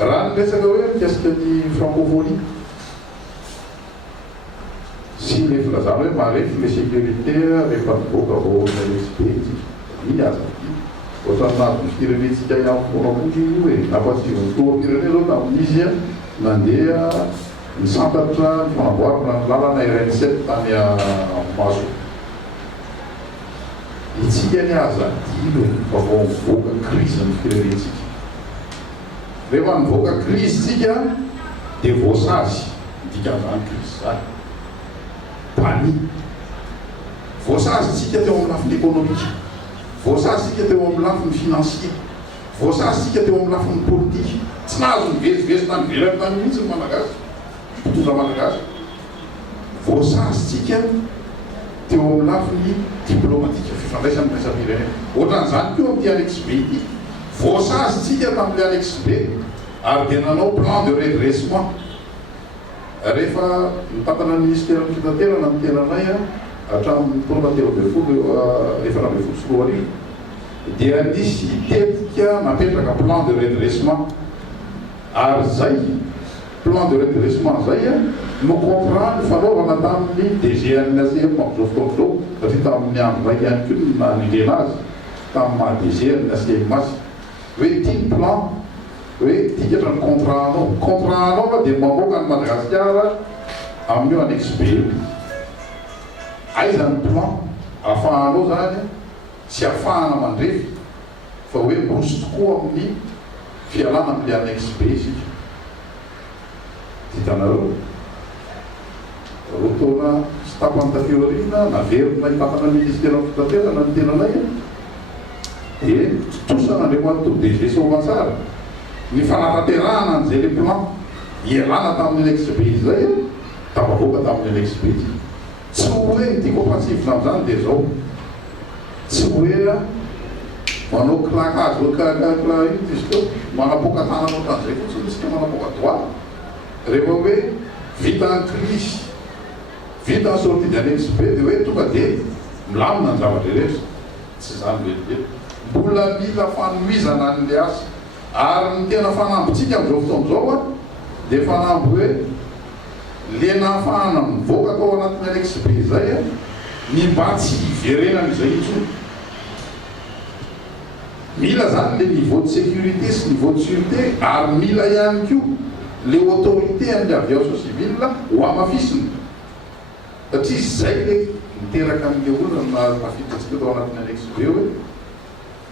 raha nyresaka hoe mikasika ny francophonie sy le filazana hoe marefy le sécurité rehefa mivoaka vaonaexbe iny aza ohatranazo ny firenetsika ihany fonakoy hoe nampatsivony toa firene zao tamin'izy a nandeha nisantatra ny fanamboarana ny lalana RN7 tany maso itsika ny aza dilo fa vao mivoaka crise ny firenetsika rehefa mivoaka crise tsika dia voasazy dikan'izany crise zany pani voasazy tsika teo amin'ny lafiny économique voasazy tsika teo amin'ny lafiny financier voasazy tsika teo amin'ny lafiny politique tsy nahazo mivezivezy tany velany tany mihitsy ny malagasy mpitondra malagasy voasazy tsika teo amin'ny lafiny diplomatique fifandraisany miraisam-pirenena ohatran'izany koa amin'ity annexe B ity voasazy tsika tamin'le annexe B ary dia nanao plan de redressement rehefa mitantana ny ministère ny fitaterana ny tenanay hatramin'ny taona telo amby folo efatra amby folo sy roa arivo dia nisy tetika napetraka plan de redressement ary zay plan de redressement zay no contrat ny fanaovana tamin'ny DGNACM am'izao fotoana zao satria tamin'ny andro raiky ihany koa nilena azy tamin'ny maha DGNACM azy hoe ity plan hoe tikatra ny contrat anao dia mamoaka ny Madagasikara amin'io annexe B aizany plan ahafahanao zany sy ahafahana mandrefy fa hoe bosy tokoa amin'ny fialana amin'le annexe B isika hitanareo rotona sy tapany tafiorina naverina hitapana ministère ny fitaterana ny tenanay dia tosan'Andriamanitoa DG Soavatsara ny fanatanterahana an'izay le plan ialana tamin'ny annexe B zay tafavoaka tamin'ny annexe B tsy hoe ny tiako ampatsivona amin'izany dia zao tsy hoe manao claquage hoe kakakla iny izy teo manapoka tanana ohatran'izay fotsiny tsika manapoka droit rehefa hoe vita ny crise vita ny sortie de annexe B dia hoe tonga dia milamina ny zavatra rehetra tsy zany velively mbola mila fanoizana an'le asa ary ny tena fanambytsika amin'izao fotoana zao dia fanamby hoe le nahafahana mivoaka tao anatin'ny annexe B zay ny mba tsy hiverenana izay intsony mila zany le niveau de sécurité sy niveau de sûreté ary mila ihany koa le autorité amin'ny aviation civile ho amafisina satria zay le miteraka amin'le olona nafitratsika tao anatin'ny annexe B hoe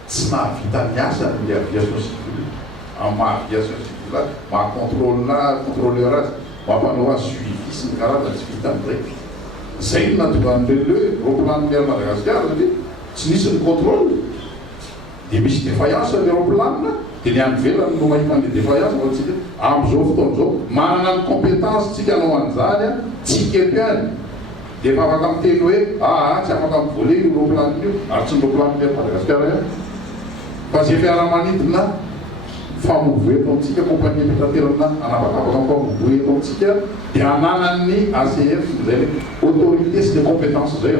tsy nahavita ny asa ny aviation civile amin'ny maha aviation civile maha contrôleur azy mampanao azy suivi sy ny karazany tsy vita amin'izay zay no natonga an'ireo roplan mer Madagasikara satria tsy nisy ny contrôle dia misy défaillance ny roplan dia ny any velany no mahita ny défaillance vatsika amin'izao fotoana zao manana ny compétence tsika anao an'izany tsy kepo ihany dia efa afaka miteny hoe tsy afaka mivole io roplan io ary tsy ny roplan mer Madagasikara ihany fa zay fiaramanidina famovoe eto amintsika compagnie fitaterana anapakapaka famovoe eto amintsika dia ananan'ny ACF zay autorité sy le compétence zay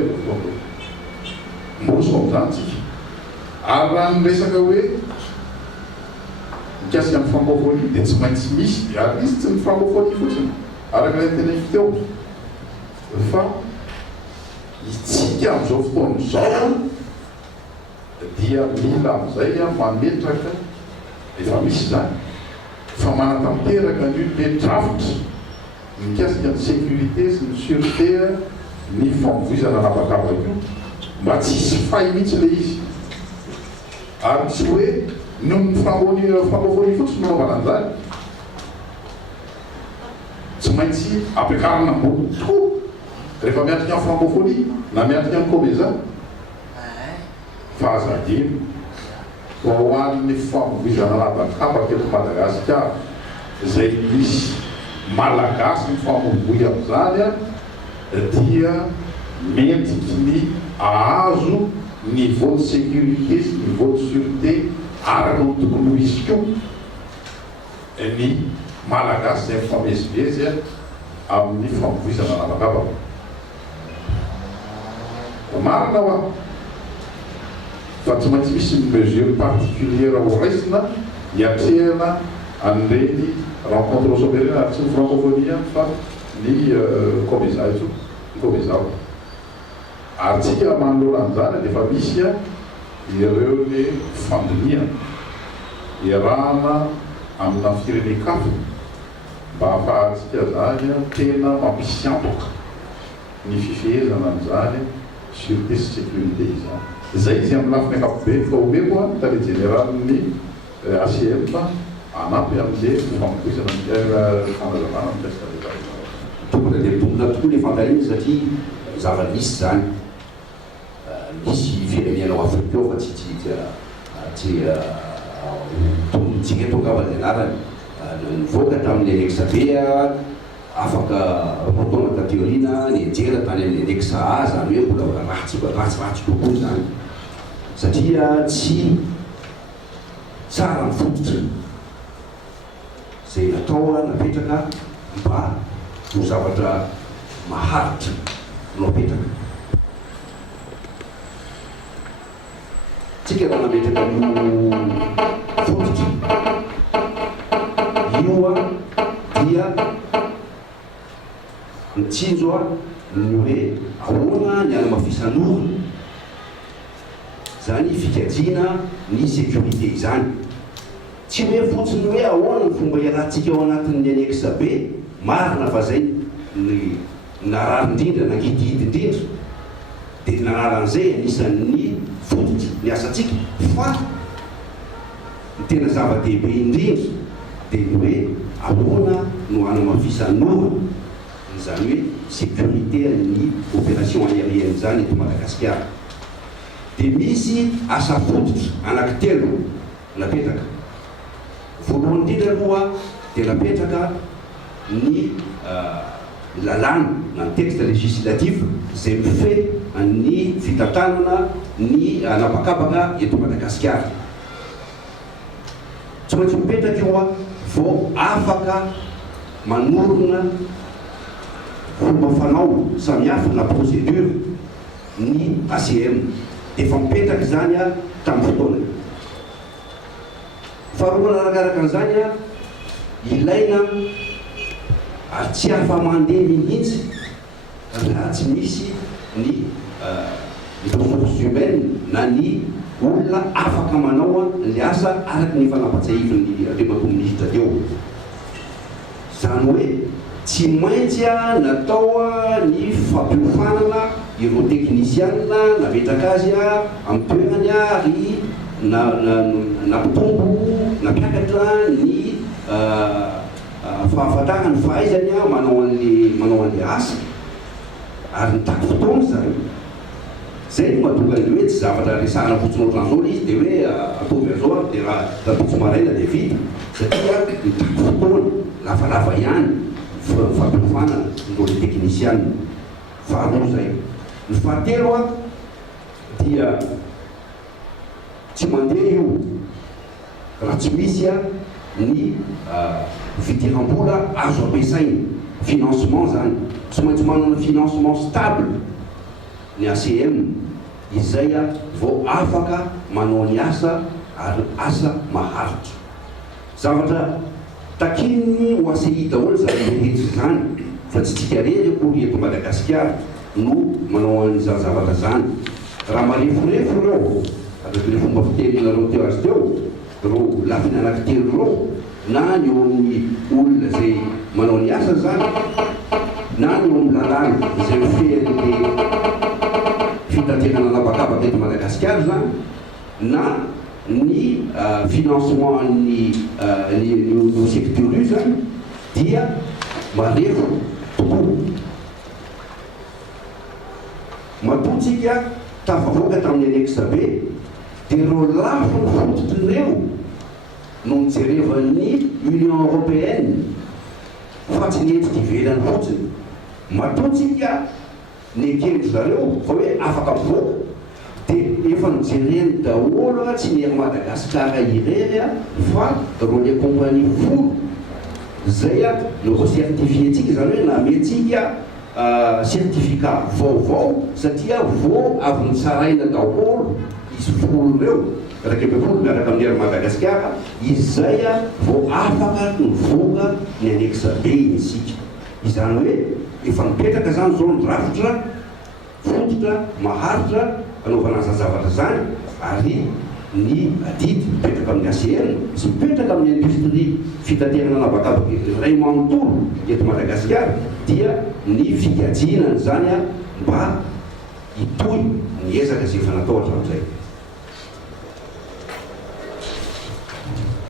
mboso amin'izany tsika ary raha miresaka hoe mikasika amin'ny francophonie dia tsy maintsy misy ary izy tsy ny francophonie fotsiny araka ilay tenaiky teo fa itsika amin'izao fotoana zao dia mila amin'izay mametraka efa misy zany fa manatanteraka ny le drafitra mikasika ny sécurité sy ny sûreté ny famovoizana anapakapaka io mba tsisy fay mihitsy le izy ary tsy hoe noho ny francophonie fotsy manaovana an'izany tsy maintsy ampiakarana ambony tokoa rehefa miatrika amin'ny francophonie na miatrika amin'ny comeza fa azadino fa ho an'ny famovoizana anapakapaka eto Madagasikara zay misy malagasy ny famovoy amin'izany dia mentiky ny ahazo niveau de sécurité sy niveau de sûreté araka ny tokony ho izy koa ny malagasy zay mifamezivezy amin'ny famovoizana anapakapaka marina hoa fa tsy maintsy misy mesure particulière ho raisina hiatrehana an'ireny rencontre sommaire ary tsy ny francophonie fa ny comezao ny comezao ary tsika manoloran'izany dia efa misy ireo le fandiniana iarahana amina firenen-kafa mba hahafahantsika zany tena mampisiantoka ny fifehezana an'izany sûreté sy sécurité izany zay izy amin'ny lafiny akapobe fa ome koa tale généralny ACM anampy amin'le fampipoizana fanazavana mikasika tokony aletonona tokoa le fantariny satria zava-misy zany misy firenena ao Afrika eo fa tsy tombontsika tongava ny anarany nivoaka tamin'ny Alexa be afaka rotaona tateorina nianjera tany amin'ny Alexa A zany hoe mbola ratsy kokoa zany satria tsy tsara mifototra zay natao napetraka mba ho zavatra maharitra no apetraka tsika raha nametraka io fototra io dia mitsinjo ny hoe ahoana ny anamafisanorona zany fikajiana ny sécurité zany tsy hoe fotsiny hoe ahoana ny fomba iarahantsika ao anatin'ny Alexa be marina fa zay ny narary indrindra nangidihidy indrindra dia nanaran'izay anisan'ny fototra ny asantsika fa ny tena zava-dehibe indrindra dia ny hoe ahoana no anamafisanorona zany hoe sécurité ny opération aérienne zany eto Madagasikara dia misy asa fototra anankitelo napetraka voalohany indrindra aloha dia napetraka ny lalàna na ny texte législatif zay mife ny fitantanana ny anapakapaka eto Madagasikara tsy maintsy mipetraka io vao afaka manorona fomba fanao samihafa na procédure ny ACM efa mipetraka zany tamin'ny fotoana faharoa arakaraka an'izany ilaina ary tsy afa mandeha mihitsy raha tsy misy ny ressources humaines na ny olona afaka manao le asa araky ny fanampatsahiviny andriamatoa ministra teo zany hoe tsy maintsy natao ny fampiofanana ireo teknisiana nametraka azy amin'ny toerany ary nampitombo nampiakatra ny fahafantarany fahaizany manao an'le asa ary nitaky fotoana zany zay no mahatonga ny hoe tsy zavatra resahana fotsiny ohatran'izao izy dia hoe ataovy azao dia raha pitso maraina dia vita satria nitaky fotoana lavalava ihany fampiofana ndreo le teknisiana faharoa zay ny fahatelo dia tsy mandeha io raha tsy misy ny fidiram-bola azo ampiasaina financement zany tsy maintsy manana financement stable ny ACM izay vao afaka manao ny asa ary asa maharitra zavatra takininy ho ACI daholo zany rehetra zany fa tsy tsika rery akory eto Madagasikara no manao an'izany zavatra zany raha marefurefo reo araky le fomba fiteninareo teo azy teo reo lafiny anankitelo reo na ny eo amin'ny olona zay manao ny asa zany na ny eo amin'ny lalàna zay mifehan'le fitanterana anabakabaka eto Madagasikara zany na ny financement ny secteur io zany dia marefo tokoa matotsika tafavoaka tamin'ny Alexa be dia reo lafo ny fototrareo no mijerevan'ny Union Européenne fa tsy nentsika ivelany fotsiny matotsika ny ekendro zareo fa hoe afaka mivoaka dia efa nijereny daholo tsy ny ery Madagasikara irery fa reo le compagnie folo zay no certifie tsika zany hoe nametsika certificat vaovao satria vao avy nitsaraina daholo izy folo ireo raika ambefolo miaraka amin'ny ery Madagasikara izay vao afaka nivoaka ny anexa be isika izany hoe efa mipetraka zany zao ny rafitra fototra maharitra anaovana azy zavatra zany ary ny adidy mipetraka amin'ny ACN sy mipetraka amin'ny industrie fitaterana anabakabaky iray manontolo eto Madagasikara dia ny fikajinany zany mba hitohy ny ezaka izay efa natao hatramin'izay.